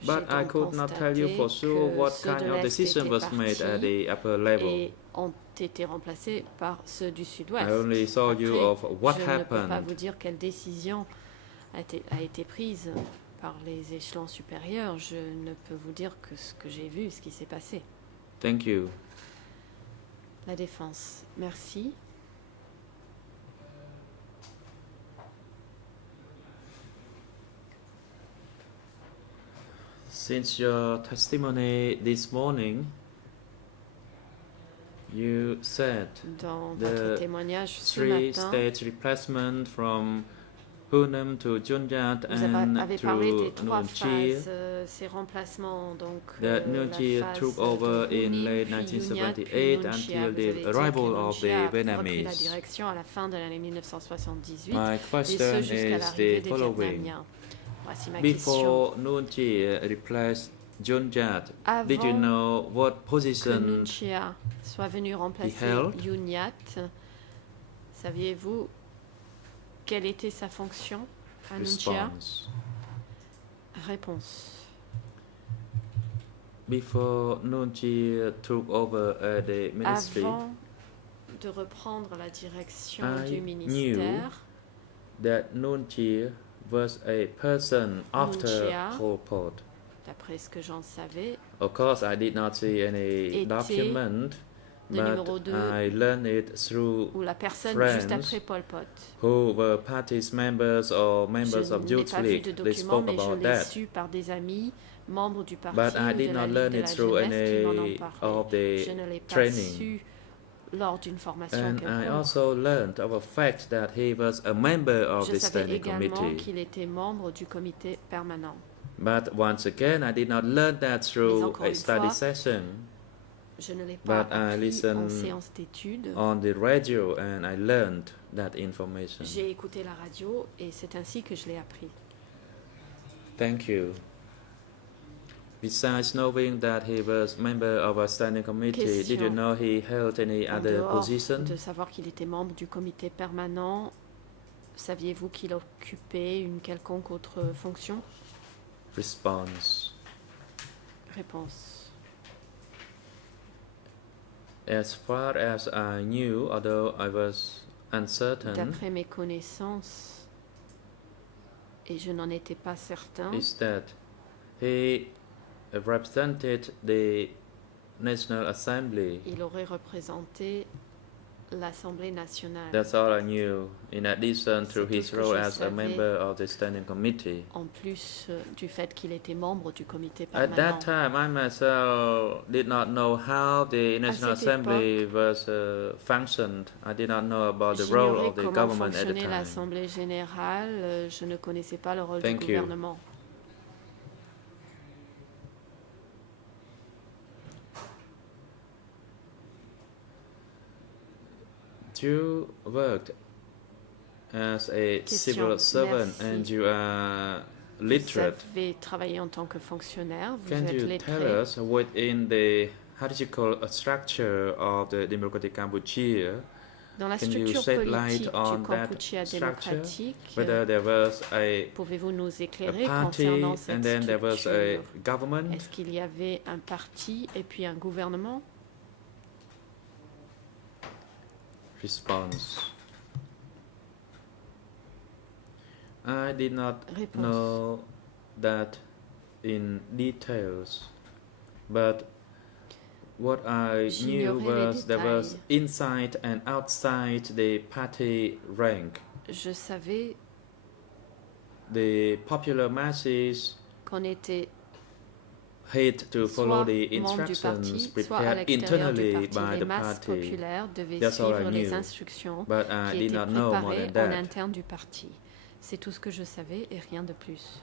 But J'ai I donc could not tell you for constaté sure que what ceux de kind of l'Est decision étaient was made at partis the upper level. et ont été remplacés par ceux du sud-ouest. I only saw you Après, of what je ne peux pas happened. vous dire quelle décision a été prise par les échelons supérieurs. Je ne peux vous dire que ce que j'ai vu, ce qui s'est passé. Thank you. La défense. Merci. Since your testimony this morning, you said Dans The votre témoignage ce three matin, state replacement from Hunam to Junjat vous and avez parlé des to trois Nunchi phases, ces remplacements. Donc, that la Nunchi phase took de over in Hunim, late puis Yunyat, 1978 puis Nunchia. until Vous avez the dit arrival que of the Nunchia a repris la Vietnamese. direction à la fin de l'année 1978 My et ce question jusqu'à is l'arrivée the des following. Vietnamiens. Voici ma question. Before Nunchi replaced Junjat, did you Avant know what que position Nunchia soit venu remplacer held? Yunyat, saviez-vous quelle était sa fonction à Nunchia? response? Réponse. Before Nunchi took over the ministry, Avant de reprendre la direction I du knew ministère, that Nunchi was a person after Nunchia, Pol Pot. d'après ce que j'en savais, Of course, I did not see any était document, le numéro but 2 I learned it through ou la personne friends juste après Pol Pot. who were parties members or members Je of n'ai Youth pas vu de League. They document, spoke mais je about l'ai that. su par des amis, membres du parti But I ou did de la not Ligue learn de la it through jeunesse qui m'en ont any parlé. of the Je ne l'ai pas training. su lors d'une formation And I quelconque. also learned of a fact that he was a member of Je the savais standing également committee. qu'il était membre du comité permanent. But once again, I did not learn that Mais through encore a une study fois, session je ne l'ai pas but I appris en listened séance d'études. on the radio, and I learned that information. J'ai écouté la radio et c'est ainsi que je l'ai appris. Thank you. Besides knowing that he was member of a standing committee, did you Question. know he held any En other dehors position? de savoir qu'il était membre du comité permanent, saviez-vous qu'il occupait une quelconque autre fonction? Response. Réponse. As far as I knew, although I was uncertain, D'après mes connaissances, et je n'en étais pas certain, is that he represented the National Assembly. il aurait représenté l'Assemblée nationale. That's all I knew, in addition to C'est tout his ce que role je as a savais. member of the standing committee. En plus du fait qu'il était membre du comité At that permanent. time, I myself did not know how the National cette Assembly was functioned. I did not know about the role J'ignorais of the comment government at the fonctionnait time. l'Assemblée générale, je ne connaissais pas le rôle Thank du you. gouvernement. You worked as a civil Question. servant Merci. and you are Vous literate. avez travaillé en tant que fonctionnaire, vous Can êtes you lettré. tell us within the hierarchical structure of the Democratic Cambodia, Dans la can you structure shed light politique on du that Kampuchea structure? démocratique, Whether there was pouvez-vous nous a éclairer party concernant and cette then there was a structure? government? Est-ce qu'il y avait un parti et puis un gouvernement? Response. I did not Réponse. know that in details, but what I knew J'ignorais les was there was détails. inside and outside the party rank. Je savais The popular masses qu'on était hate to follow soit the membre du parti, instructions soit à prepared l'extérieur du internally parti. by Les the masses party, populaires devaient That's all I suivre les knew. instructions but I qui did étaient not know more préparées than en that. interne du parti. C'est tout ce que je savais et rien de plus.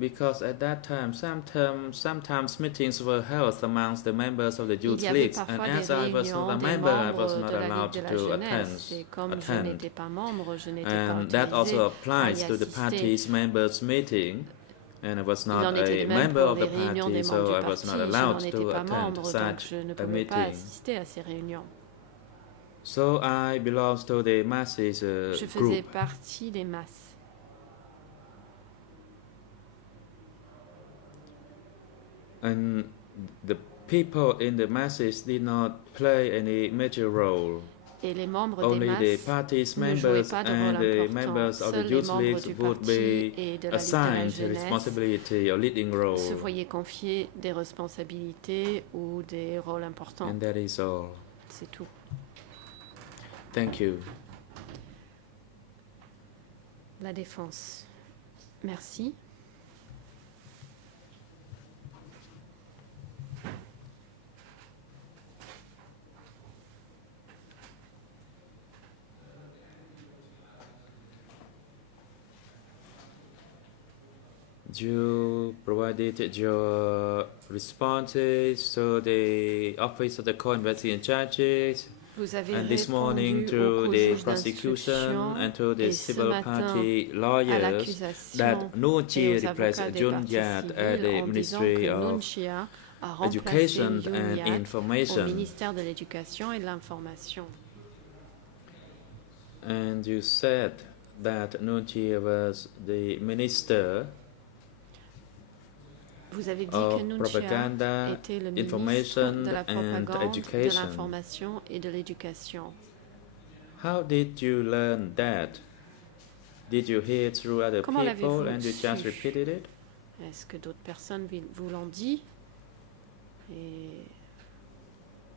Because at that time, sometimes meetings were held amongst the members of the Il youth y avait leagues, and parfois as des I was réunions not a des member, I was membres not de la allowed Ligue de la to jeunesse. Et comme je attend. n'étais pas membre, je n'étais pas And that also autorisée à applies y to the assister. party's members meeting. And I was Il en not était a de même member pour of les the réunions des party, membres so du I was parti. not Je n'en allowed étais to pas attend membre, donc such je ne a pouvais pas meeting. assister à ces réunions. So I belong to the masses Je faisais group. partie des masses. And the people in the masses did not play any major role. Et les membres des Only the masses party's ne jouaient members pas de and rôle the important. members of the Seuls les youth membres leagues du would parti be et de la Ligue de la assigned jeunesse responsibility or leading role. se voyaient confier des responsabilités ou des rôles importants. And that is all. C'est tout. Thank you. La défense. Merci. You provided your responses to the Office of the Co-Investigation Judges, Vous avez and this morning répondu to au the juge prosecution d'instruction and to the et ce civil matin party à lawyers l'accusation that et Nunchi aux replaced avocats des Jun parties Yat at civiles the en disant Ministry que of Nunchia a remplacé Education Yun and Yat au Information. ministère de l'Éducation et de l'Information. And you said that Nunchi was the minister Vous avez dit que of Nunchia propaganda, était le ministre information de la and propagande, de education. l'information et de l'éducation. How did you learn that? Did you hear it through other Comment people l'avez-vous and you just su? repeated it? Est-ce que d'autres personnes vous l'ont dit et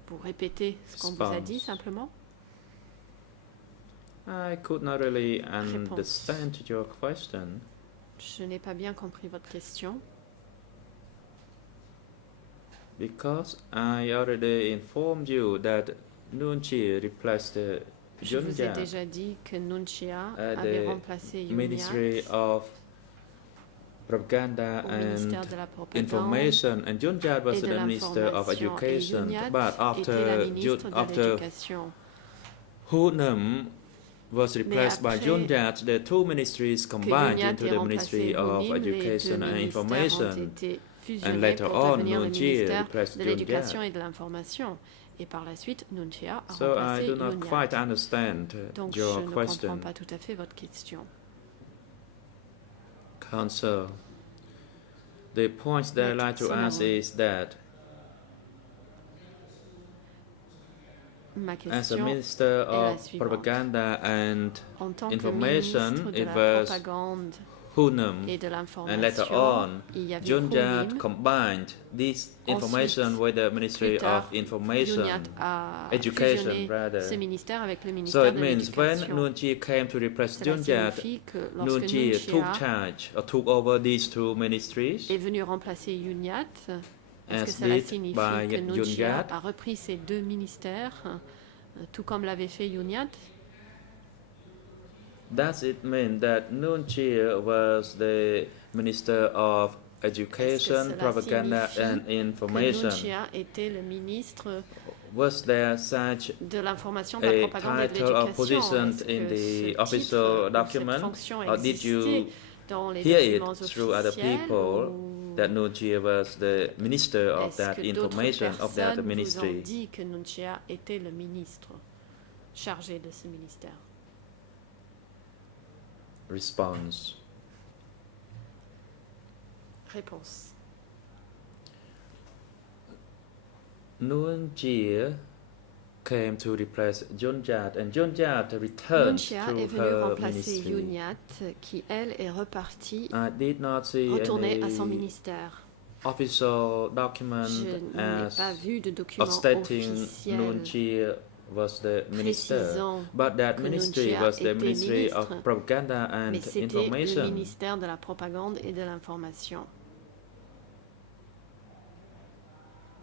vous répétez ce qu'on vous a dit Response. simplement? I could not really understand your question. Je n'ai pas bien compris votre question. Because I already informed you that Nunchi replaced Je vous ai Junja déjà dit que Nunchia at avait the remplacé Yun Ministry Yat of Propaganda au and ministère de la propagande Information, and Junja was et de the Minister of l'information. Et Education. Yun Yat But était la after ministre de after l'Éducation. Hunim was replaced by après Junja, the two ministries combined Yun Yat into ait the remplacé Ministry of Hunim, les deux Education and ministères ont Information. été And fusionnés later pour on, devenir le Nunchi ministère replaced de Yun l'Éducation Yat. et de l'Information. Et par la suite, Nunchia a So I remplacé do not Yun quite Yat. understand Donc je your ne comprends question, pas tout à fait votre question. Counsel. The point that I'd like to ask is that Ma as a question Minister est la of suivante. Propaganda and En tant que Information, ministre de it la was propagande Hunim, et de and later l'information, on, il y avait Junjat Hunim. combined this information Ensuite, with the Ministry plus tard, of Information, Yun Yat a Education fusionné rather. ce ministère avec le So ministère it de means when l'Éducation. Nunchi came to replace Cela Junjat, signifie que lorsque Nunchi took Nunchia charge or took over these two ministries est venu remplacer Yun Yat, est-ce que as cela did signifie by que Yun Nunchia Yat. a repris ces deux ministères, tout comme l'avait fait Yun Yat? Does it mean that Nunchi was the Minister of Education, cela Propaganda signifie and Que Information? Nunchia était le ministre Was there such de l'information, de la a propagande et de title or l'éducation? position Est-ce in que ce the titre official ou cette document, fonction or did existait you dans les hear it documents through other officiels people ou that Nunchi was the Minister of est-ce that que d'autres information of that personnes vous ont ministry? dit que Nunchia était le ministre chargé de ce ministère? Response. Réponse. Nunchi came to replace Junjat, and Junjat returned Nunchia to est venu her remplacer Yun ministry. Yat, qui elle est repartie, I did not see retournée à son any ministère. official document Je n'ai pas as vu de document of stating officiel Nunchi was the minister, précisant but that que ministry Nunchia was the était Ministry of ministre, Propaganda and mais c'était le Information. ministère de la propagande et de l'information.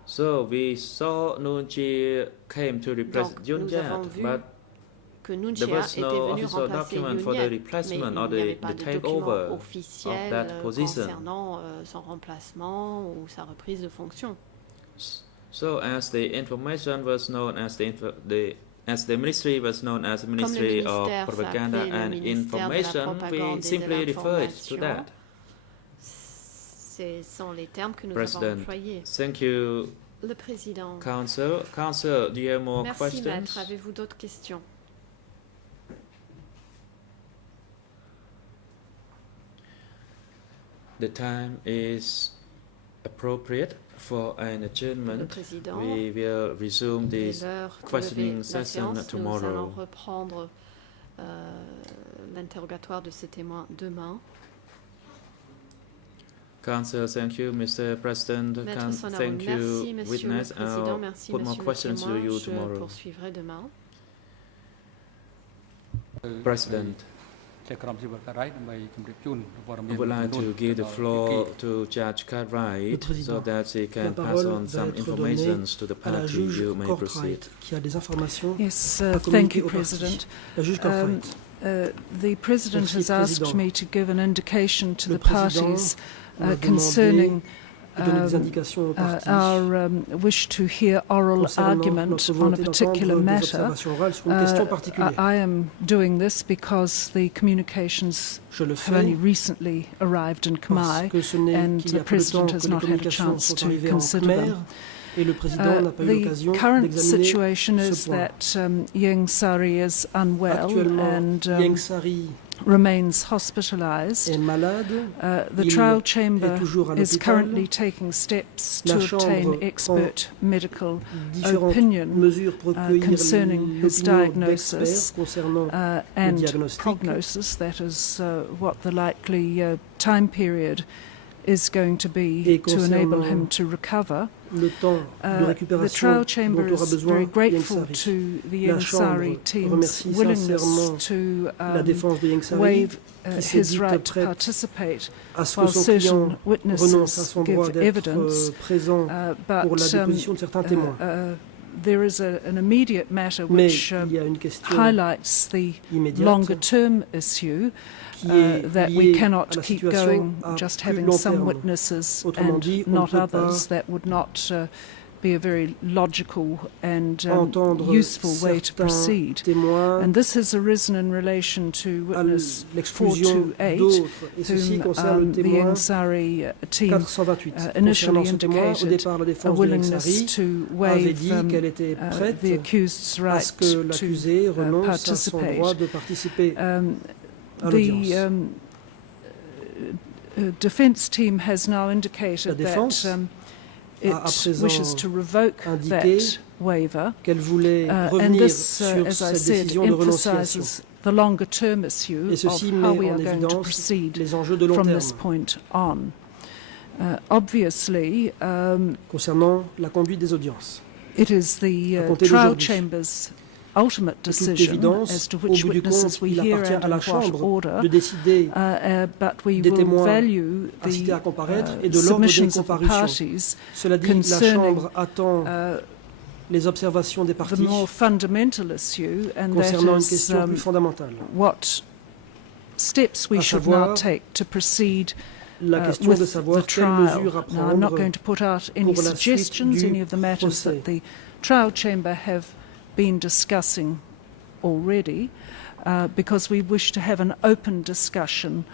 So we saw Nunchi came to replace Donc, nous avons Junjat, vu but que que there Nunchia was était no venu official remplacer document for the Yunye, mais replacement il or n'y avait the pas de takeover document of officiel that position. concernant son remplacement ou sa reprise de fonction. So as the information was known as as the ministry was known as the Ministry of Propaganda and Information, we simply referred to that. Ce sont les termes que nous avons President, employés. thank you, Le président. Council. Council, do you have more Merci, questions? maître. Avez-vous d'autres questions? The time is appropriate for an Le adjournment. président. We will resume Il est this l'heure de questioning lever la session séance. Nous tomorrow. allons reprendre l'interrogatoire de ces témoins demain. Council, thank you, Mr. President. Maître Sonawan, Thank merci, you, Monsieur witness. le Président, I'll merci, put more Monsieur le questions to témoin. you Je tomorrow. poursuivrai demain. President, តែក្រុមជីវការ៉ៃដើម្បីជម្រាបជូនព័ត៌មាន I would like to give the floor to Judge Cartwright so that he La can pass parole on va some être information donnée to the à la party. juge You may proceed. Cartwright qui a des informations Yes, à thank communiquer you, au parti. President. La juge Cartwright. The President Merci, has asked Président. me to give an indication to Le the Président parties m'a demandé concerning de donner des indications aux partis our wish to hear oral concernant argument notre on a volonté particular d'entendre des matter. observations orales sur une question particulière. I am doing this because the communications Je le have only fais recently arrived in parce Khmer, que ce n'est and qu'il y the a peu de temps President que has les not had a communications chance sont to arrivées en consider Khmer them. et le président n'a pas eu The l'occasion current d'examiner situation ce is point. that Ieng Sari is unwell Actuellement, and Ieng Sari remains hospitalized. est malade. The Il trial est chamber toujours à is l'hôpital. currently taking steps La to Chambre obtain expert medical différentes opinion mesures pour recueillir concerning his l'opinion d'experts diagnosis concernant le and diagnostic. prognosis. That is what the likely time period is going to be Et to enable concernant him to recover. le temps de The récupération trial chamber dont aura is besoin very Ieng grateful Sari. to the La Ieng Chambre Sari team's remercie willingness sincèrement to la défense de Ieng Sari waive qui s'est his dite right to prête participate à ce que while son certain client renonce à witnesses son droit give d'être evidence, présent pour la déposition de certains témoins. there is an immediate matter Mais which il y a une question highlights the immédiate longer-term issue qui est that we liée à cannot la keep situation going à just plus having long some terme. witnesses Autrement and dit, on ne not peut pas others. That would not be a very logical and entendre useful way to certains proceed. témoins And this has arisen in relation to à witness l'exclusion 428, d'autres. Et ceci whom concerne le the témoin Ieng Sari team 428. initially Concernant ce témoin, au indicated départ, la a défense de Ieng willingness Sari to avait waive dit qu'elle était prête the accused's à right ce que to l'accusé renonce à son droit participate. de participer à The l'audience. defense team has now La indicated défense that a à it présent wishes to revoke indiqué that waiver. qu'elle voulait And revenir this, sur as I cette said, décision de renonciation. emphasizes the longer-term issue Et of ceci how met we en are going to évidence proceed les enjeux de long from terme this point on. Obviously, concernant la conduite des audiences. it is the À compter trial d'aujourd'hui. chamber's ultimate De toute decision évidence, as to au which bout du witnesses compte, we il hear appartient and à la in what Chambre order. de décider But we des will témoins value incités à the comparaître et de l'ordre des submissions of the comparutions. parties Cela dit, la concerning Chambre attend les observations des the parties more fundamental issue, and that concernant une is question plus fondamentale, what steps we à should savoir now take to proceed la question de with savoir the quelles trial. mesures à Now, I'm not prendre going to put out any pour la suite suggestions, du any of the matters procès. that the trial chamber have been discussing already, because we wish to have an open discussion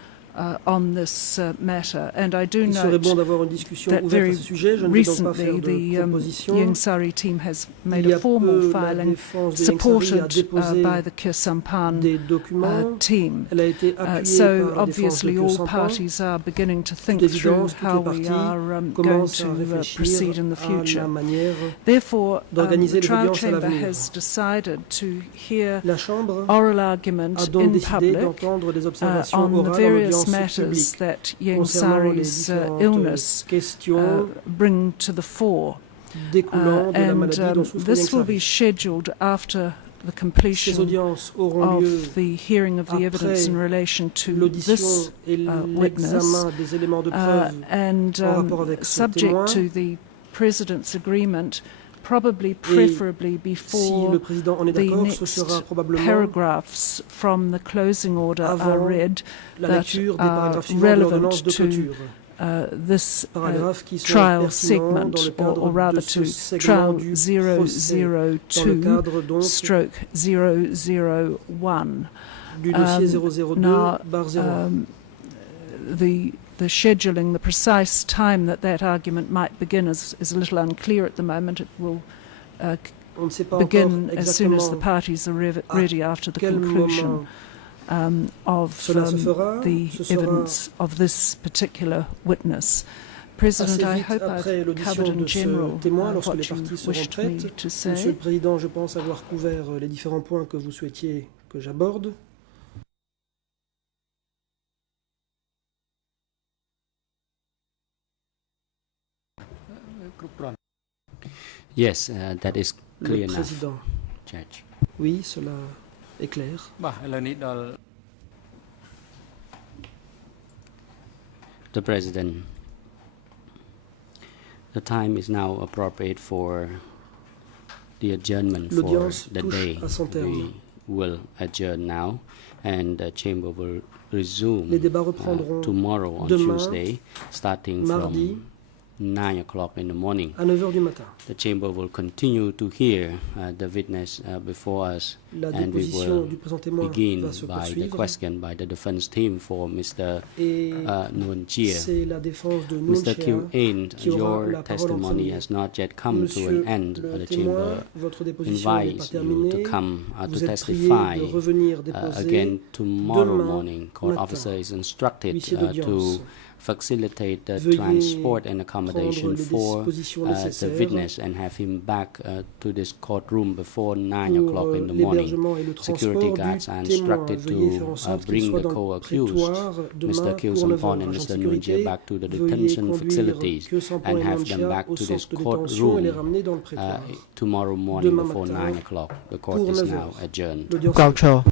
on this matter. And I do Il serait note bon d'avoir une discussion that ouverte à very ce sujet. Je ne vais donc pas faire recently de the proposition. Ieng Sari team has made Il y a a formal peu, la filing défense de Ieng Sari a supported déposé by the Khe Sampan des documents. team. Elle a été appuyée So par la défense de obviously Khe all Sampan. parties are beginning to think Toute through évidence, toutes how les we parties are going commencent à to réfléchir proceed in the à la future. manière Therefore, d'organiser the les trial audiences à chamber l'avenir. has decided to hear La Chambre oral argument a donc in décidé public d'entendre des observations on the orales en various audience matters publique that Ieng concernant les Sari's différentes illness questions bring to the fore. découlant de la maladie dont souffre Ieng This will be Sari. scheduled after the Ces completion audiences auront lieu of the hearing of the evidence après in relation to l'audition this et witness, l'examen des éléments de preuve and en rapport avec ce subject témoin. to the President's agreement, probably preferably Si before le président en est the d'accord, ce sera next probablement paragraphs from the closing order are avant read la that lecture des are paragraphes suivants de relevant l'ordonnance de to clôture. this Paragraphes qui sont trial pertinents segment, dans le cadre or rather de ce to segment trial du procès, dans le 002 cadre donc stroke 001. du dossier 002/01. Now, the scheduling, the precise time that argument might begin is a little unclear at the moment. It will On ne sait pas begin encore as soon as the exactement parties are ready after the quel conclusion of cela se fera. the Ce sera evidence of this particular witness. President, assez I vite hope après I've l'audition covered in de ce general témoin, lorsque what les you parties seront wished me prêtes. to Monsieur le say. Président, je pense avoir couvert les différents points que vous souhaitiez que j'aborde. Yes, that is Le clear enough, Président. Judge. Oui, cela est clair. បាទឥឡូវនេះដល់ The President, the time is now appropriate for the adjournment for L'audience the touche day. à son terme. We will adjourn now, and the chamber will resume Les débats reprendront tomorrow on demain, Tuesday, starting mardi, from 9 o'clock in the morning. à 9 heures du matin. The chamber will continue to hear the witness before us, La and we déposition will du présent témoin begin va se by the poursuivre. question by the defense team for Mr. Et Nguyen Chia. c'est la défense de Mr. Nguyen Q. Chia Ain, qui aura your la parole en testimony premier. has not yet come to Monsieur an end. le The témoin, chamber votre déposition n'est pas invites you terminée. to come to Vous êtes testify prié de revenir déposer again tomorrow demain morning. Court matin. officer is instructed Huissier to d'audience. facilitate the Veuillez transport and accommodation prendre les for dispositions the nécessaires witness and have him back to this courtroom before 9 pour o'clock in the morning. l'hébergement et le Security transport guards du are témoin. instructed Veuillez faire en to sorte qu'il bring soit the dans le co-accused, prétoire Mr. demain Kyo pour 9 Sampon heures. and Agent de Mr. Nguyen Chia, sécurité, back to the veuillez detention conduire facilities Kyo Sampon and et have Nguyen them Chia back au to centre this de détention et les courtroom ramener dans le prétoire. tomorrow morning Demain before matin, 9 o'clock. The court pour is 9 now heures. adjourned. L'audience Gaucho.